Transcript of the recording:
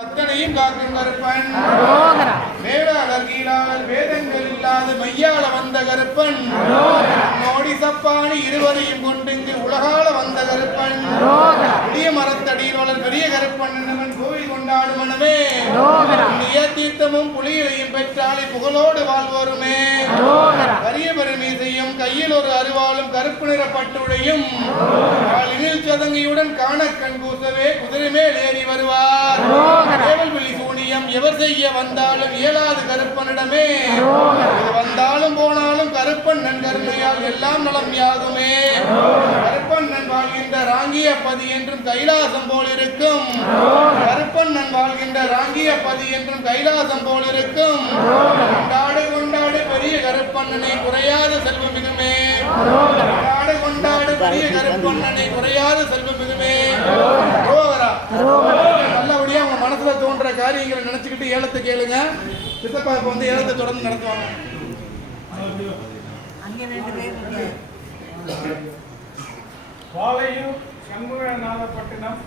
அத்தனையும் காக்கும் கருப்பன். மேலாளர் கீழாளர் வேதங்கள் இல்லாத மையால வந்த கருப்பன். நோடி சப்பானி இருவரையும் கொண்டு இங்கு உலகால வந்த கருப்பன். புதிய மரத்தடியில் வளர் பெரிய கருப்பன் என்னவன் கோவில் கொண்டாடும் மனமே. நீய தீர்த்தமும் புலிகளையும் பெற்றாலே புகழோடு வாழ்வோருமே. அரோகரா. அரிய பெருமை செய்யும் கையில் ஒரு அருவாளும் கருப்பு நிற பட்டுடையும். காலினில் சதங்கியுடன் காண கண் கூசவே குதிரை மேல் ஏறி வருவார். எவர் செய்ய வந்தாலும் இயலாது கருப்பனிடமே. இது வந்தாலும் போனாலும் கருப்பன் நன் கருணையால் எல்லாம் நலம் யாகுமே கருப்பன் நன் வாழ்கின்ற ராங்கிய பதி என்றும் கைலாசம் போல் இருக்கும் கருப்பன் நன் வாழ்கின்ற ராங்கிய பதி என்றும் கைலாசம் போல் இருக்கும் கொண்டாடு கொண்டாடு பெரிய கருப்பண்ணனை குறையாத செல்வம் மிகுமே கொண்டாடு கொண்டாடு பெரிய கருப்பண்ணனை குறையாத செல்வம் மிகுமே காரியங்களை நினைச்சுக்கிட்டு ஏலத்தை கேளுங்க. சித்தப்பா இப்ப வந்து ஏலத்தை தொடர்ந்து நடத்துவாங்க. பாலையூர் சண்முகநாதப்பட்டினம்